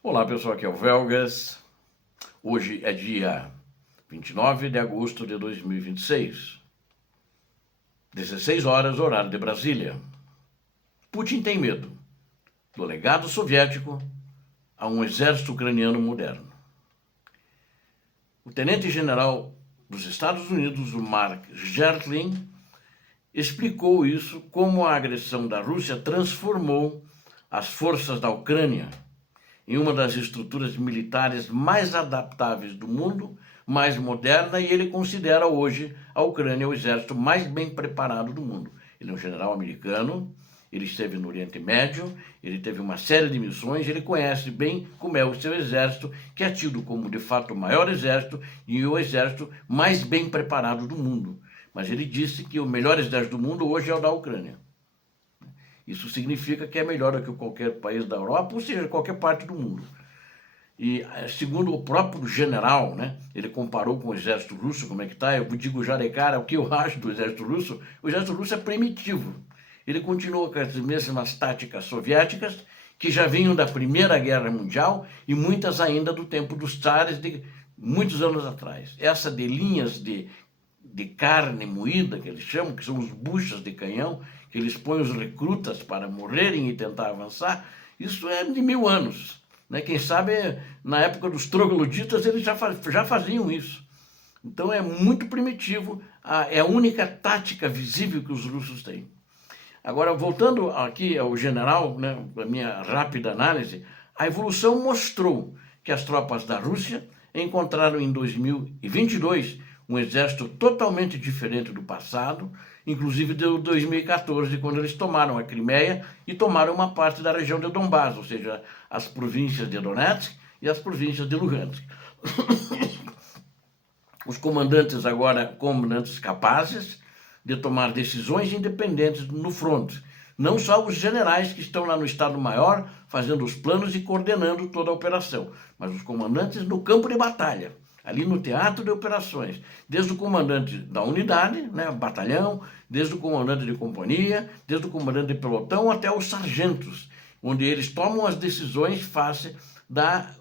Olá pessoal, aqui é o Velgas. Hoje é dia 29 de agosto de 2026, 16 horas, horário de Brasília. Putin tem medo do legado soviético a um exército ucraniano moderno. O tenente-general dos Estados Unidos, o Mark Gertling, explicou isso como a agressão da Rússia transformou as forças da Ucrânia em uma das estruturas militares mais adaptáveis do mundo, mais moderna, e ele considera hoje a Ucrânia o exército mais bem preparado do mundo. Ele é um general americano, ele esteve no Oriente Médio, ele teve uma série de missões, ele conhece bem como é o seu exército, que é tido como, de fato, o maior exército e o exército mais bem preparado do mundo. Mas ele disse que o melhor exército do mundo hoje é o da Ucrânia. Isso significa que é melhor do que qualquer país da Europa, ou seja, qualquer parte do mundo. E segundo o próprio general, né, ele comparou com o exército russo, como é que está, eu digo já de cara o que eu acho do exército russo. O exército russo é primitivo. Ele continua com as mesmas táticas soviéticas, que já vinham da Primeira Guerra Mundial e muitas ainda do tempo dos tsares de muitos anos atrás. Essa de linhas de carne moída, que eles chamam, que são os buchas de canhão, que eles põem os recrutas para morrerem e tentar avançar, isso é de 1000 anos. Né? Quem sabe, na época dos trogloditas, eles já faziam isso. Então é muito primitivo, é a única tática visível que os russos têm. Agora, voltando aqui ao general, né, a minha rápida análise, a evolução mostrou que as tropas da Rússia encontraram em 2022 um exército totalmente diferente do passado, inclusive de 2014, quando eles tomaram a Crimeia e tomaram uma parte da região de Donbás, ou seja, as províncias de Donetsk e as províncias de Luhansk. Os comandantes agora, comandantes capazes de tomar decisões independentes no fronte. Não só os generais que estão lá no Estado-Maior fazendo os planos e coordenando toda a operação, mas os comandantes no campo de batalha, ali no teatro de operações, desde o comandante da unidade, né, batalhão, desde o comandante de companhia, desde o comandante de pelotão até os sargentos, onde eles tomam as decisões face da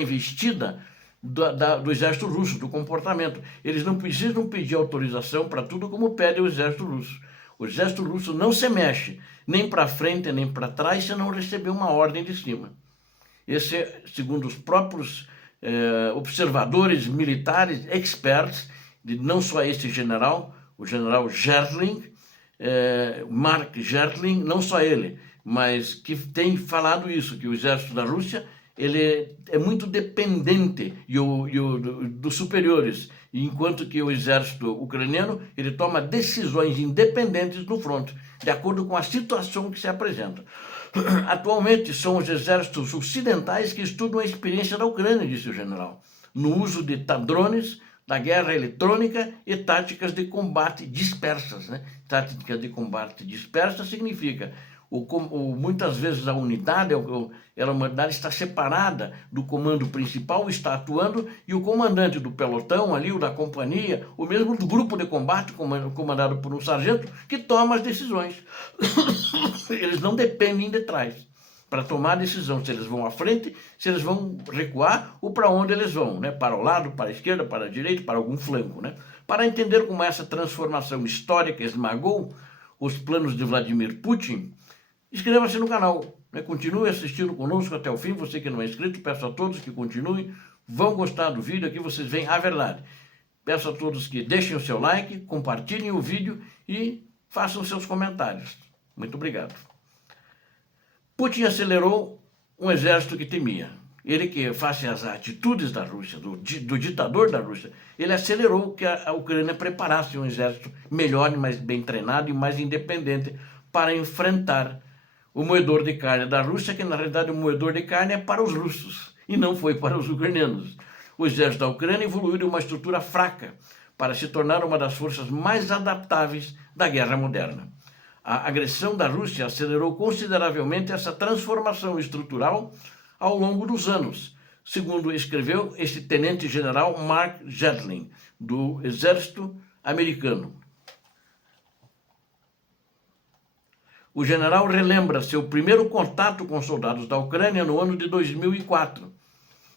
investida do exército russo, do comportamento. Eles não precisam pedir autorização para tudo como pede o exército russo. O exército russo não se mexe nem para frente nem para trás se não receber uma ordem de cima. Esse é, segundo os próprios observadores militares, experts, de não só esse general, o general Gertling, Mark Gertling, não só ele, mas que tem falado isso, que o exército da Rússia ele é muito dependente dos superiores, enquanto que o exército ucraniano ele toma decisões independentes no fronte, de acordo com a situação que se apresenta. Atualmente são os exércitos ocidentais que estudam a experiência da Ucrânia, disse o general, no uso de drones, da guerra eletrônica e táticas de combate dispersas. Né? Táticas de combate dispersas significa muitas vezes a unidade, ela, uma unidade está separada do comando principal, está atuando, e o comandante do pelotão ali, o da companhia, ou mesmo do grupo de combate, comandado por um sargento, que toma as decisões. Eles não dependem de trás para tomar a decisão se eles vão à frente, se eles vão recuar ou para onde eles vão, né? Para o lado, para a esquerda, para a direita, para algum flanco. Né? Para entender como essa transformação histórica esmagou os planos de Vladimir Putin, inscreva-se no canal, né? Continue assistindo conosco até o fim. Você que não é inscrito, peço a todos que continuem, vão gostar do vídeo, aqui vocês veem a verdade. Peço a todos que deixem o seu like, compartilhem o vídeo e façam seus comentários. Muito obrigado. Putin acelerou um exército que temia. Ele que, face às atitudes da Rússia, do ditador da Rússia, ele acelerou que a Ucrânia preparasse um exército melhor, mais bem treinado e mais independente para enfrentar o moedor de carne da Rússia, que na realidade o moedor de carne é para os russos e não foi para os ucranianos. O exército da Ucrânia evoluiu de uma estrutura fraca para se tornar uma das forças mais adaptáveis da guerra moderna. A agressão da Rússia acelerou consideravelmente essa transformação estrutural ao longo dos anos, segundo escreveu esse tenente-general Mark Gertling, do exército americano. O general relembra seu primeiro contato com soldados da Ucrânia no ano de 2004,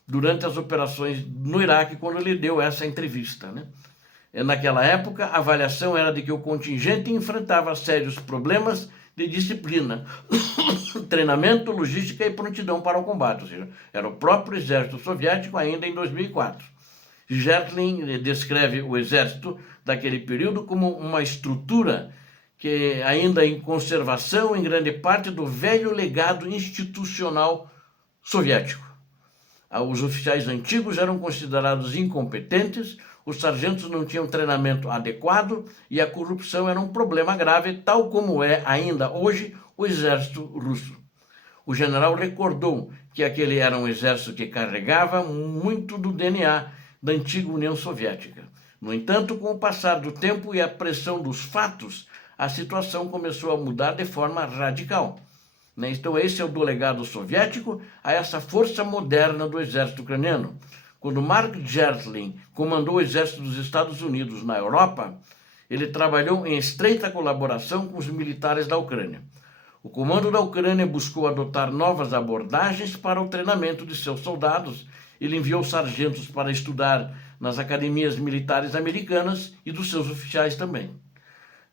durante as operações no Iraque, quando ele deu essa entrevista, né? Naquela época, a avaliação era de que o contingente enfrentava sérios problemas de disciplina, treinamento, logística e prontidão para o combate, ou seja, era o próprio exército soviético ainda em 2004. Gertling descreve o exército daquele período como uma estrutura que ainda em conservação em grande parte do velho legado institucional soviético. Os oficiais antigos eram considerados incompetentes, os sargentos não tinham treinamento adequado e a corrupção era um problema grave, tal como é ainda hoje o exército russo. O general recordou que aquele era um exército que carregava muito do DNA da antiga União Soviética. No entanto, com o passar do tempo e a pressão dos fatos, a situação começou a mudar de forma radical. Então esse é o do legado soviético a essa força moderna do exército ucraniano. Quando Mark Gertling comandou o exército dos Estados Unidos na Europa, ele trabalhou em estreita colaboração com os militares da Ucrânia. O comando da Ucrânia buscou adotar novas abordagens para o treinamento de seus soldados. Ele enviou sargentos para estudar nas academias militares americanas e dos seus oficiais também.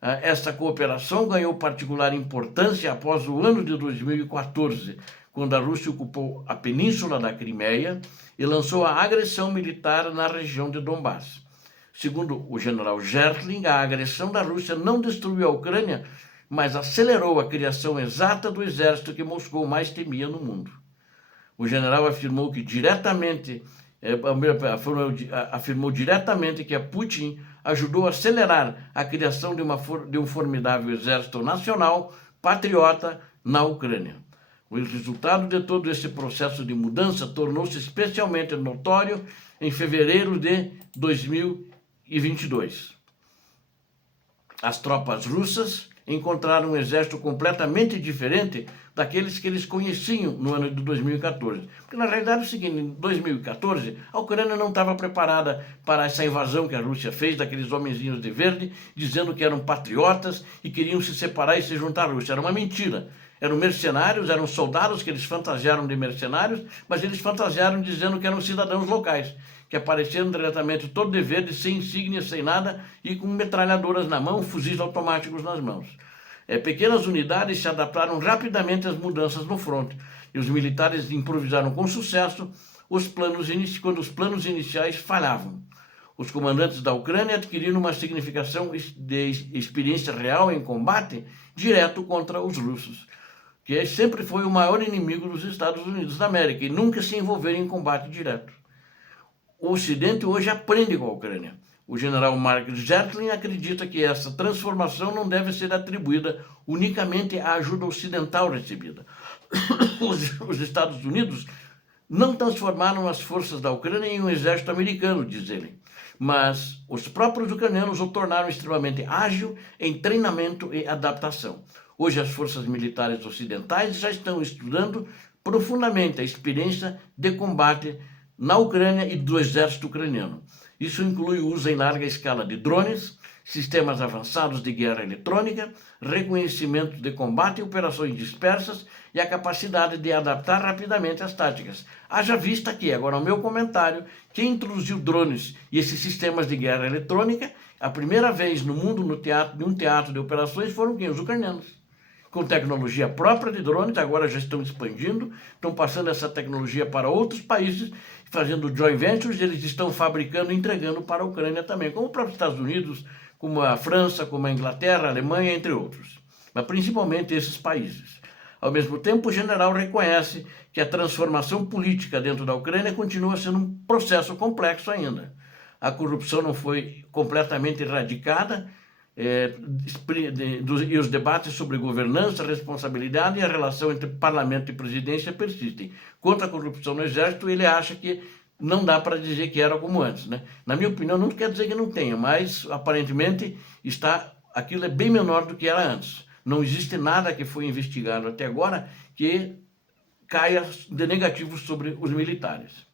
Essa cooperação ganhou particular importância após o ano de 2014, quando a Rússia ocupou a península da Crimeia e lançou a agressão militar na região de Donbass. Segundo o general Gertling, a agressão da Rússia não destruiu a Ucrânia, mas acelerou a criação exata do exército que Moscou mais temia no mundo. O general afirmou diretamente que a Putin ajudou a acelerar a criação de um formidável exército nacional patriota na Ucrânia. O resultado de todo esse processo de mudança tornou-se especialmente notório em fevereiro de 2022. As tropas russas encontraram um exército completamente diferente daqueles que eles conheciam no ano de 2014. Porque na realidade é o seguinte, em 2014 a Ucrânia não estava preparada para essa invasão que a Rússia fez, daqueles homenzinhos de verde, dizendo que eram patriotas e queriam se separar e se juntar à Rússia. Era uma mentira. Eram mercenários, eram soldados que eles fantasiaram de mercenários, mas eles fantasiaram dizendo que eram cidadãos locais, que apareceram diretamente todo de verde, sem insígnia, sem nada, e com metralhadoras na mão, fuzis automáticos nas mãos. Pequenas unidades se adaptaram rapidamente às mudanças no fronte, e os militares improvisaram com sucesso quando os planos iniciais falhavam. Os comandantes da Ucrânia adquiriram uma significação de experiência real em combate direto contra os russos, que sempre foi o maior inimigo dos Estados Unidos da América e nunca se envolveram em combate direto. O Ocidente hoje aprende com a Ucrânia. O general Mark Gertling acredita que essa transformação não deve ser atribuída unicamente à ajuda ocidental recebida. Os Estados Unidos não transformaram as forças da Ucrânia em um exército americano, diz ele, mas os próprios ucranianos o tornaram extremamente ágil em treinamento e adaptação. Hoje as forças militares ocidentais já estão estudando profundamente a experiência de combate na Ucrânia e do exército ucraniano. Isso inclui o uso em larga escala de drones, sistemas avançados de guerra eletrônica, reconhecimento de combate e operações dispersas e a capacidade de adaptar rapidamente as táticas. Haja vista que, agora o meu comentário, quem introduziu drones e esses sistemas de guerra eletrônica, a primeira vez no mundo num teatro de operações foram quem? Os ucranianos. Com tecnologia própria de drones, agora já estão expandindo, estão passando essa tecnologia para outros países, fazendo joint ventures, eles estão fabricando e entregando para a Ucrânia também, como os próprios Estados Unidos, como a França, como a Inglaterra, a Alemanha, entre outros. Mas principalmente esses países. Ao mesmo tempo, o general reconhece que a transformação política dentro da Ucrânia continua sendo um processo complexo ainda. A corrupção não foi completamente erradicada, e os debates sobre governança, responsabilidade e a relação entre parlamento e presidência persistem. Quanto à corrupção no exército, ele acha que não dá para dizer que era como antes, né? Na minha opinião, não quer dizer que não tenha, mas aparentemente aquilo é bem menor do que era antes. Não existe nada que foi investigado até agora que caia de negativo sobre os militares.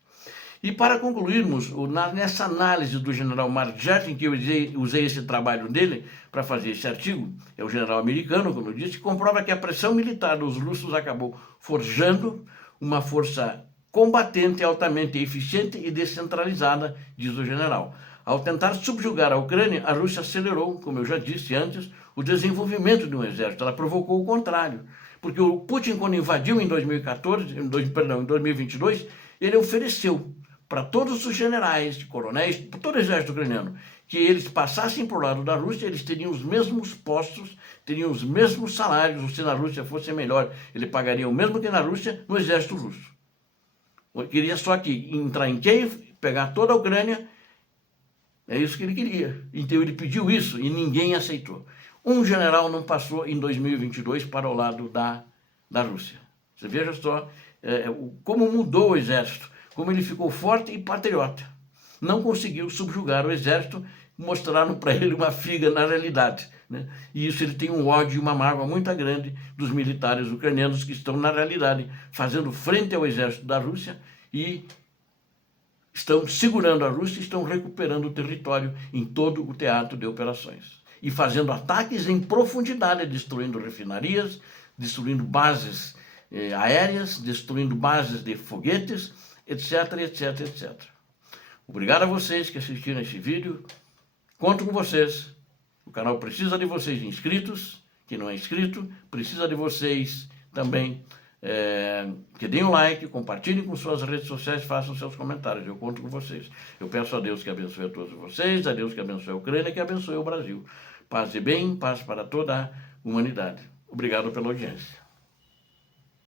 E para concluirmos, nessa análise do general Mark Jetkin, que eu usei esse trabalho dele para fazer esse artigo, é o general americano, como eu disse, comprova que a pressão militar dos russos acabou forjando uma força combatente altamente eficiente e descentralizada, diz o general. Ao tentar subjugar a Ucrânia, a Rússia acelerou, como eu já disse antes, o desenvolvimento de um exército. Ela provocou o contrário. Porque o Putin, quando invadiu em 2022, ele ofereceu para todos os generais, coronéis, para todo o exército ucraniano, que eles passassem por lado da Rússia, eles teriam os mesmos postos, teriam os mesmos salários, ou se na Rússia fosse melhor, ele pagaria o mesmo que na Rússia, no exército russo. Ele queria só que entrar em Kiev, pegar toda a Ucrânia. É isso que ele queria. Então ele pediu isso e ninguém aceitou. Um general não passou em 2022 para o lado da Rússia. Você veja só como mudou o exército, como ele ficou forte e patriota. Não conseguiu subjugar o exército, mostraram para ele uma figa na realidade. Né? E isso ele tem um ódio e uma mágoa muito grande dos militares ucranianos que estão, na realidade, fazendo frente ao exército da Rússia e estão segurando a Rússia e estão recuperando o território em todo o teatro de operações. E fazendo ataques em profundidade, destruindo refinarias, destruindo bases aéreas, destruindo bases de foguetes, etc, etc, etc. Obrigado a vocês que assistiram esse vídeo. Conto com vocês. O canal precisa de vocês inscritos. Quem não é inscrito, precisa de vocês também que deem um like, compartilhem com suas redes sociais, façam seus comentários. Eu conto com vocês. Eu peço a Deus que abençoe a todos vocês, a Deus que abençoe a Ucrânia, que abençoe o Brasil. Paz e bem, paz para toda a humanidade. Obrigado pela audiência.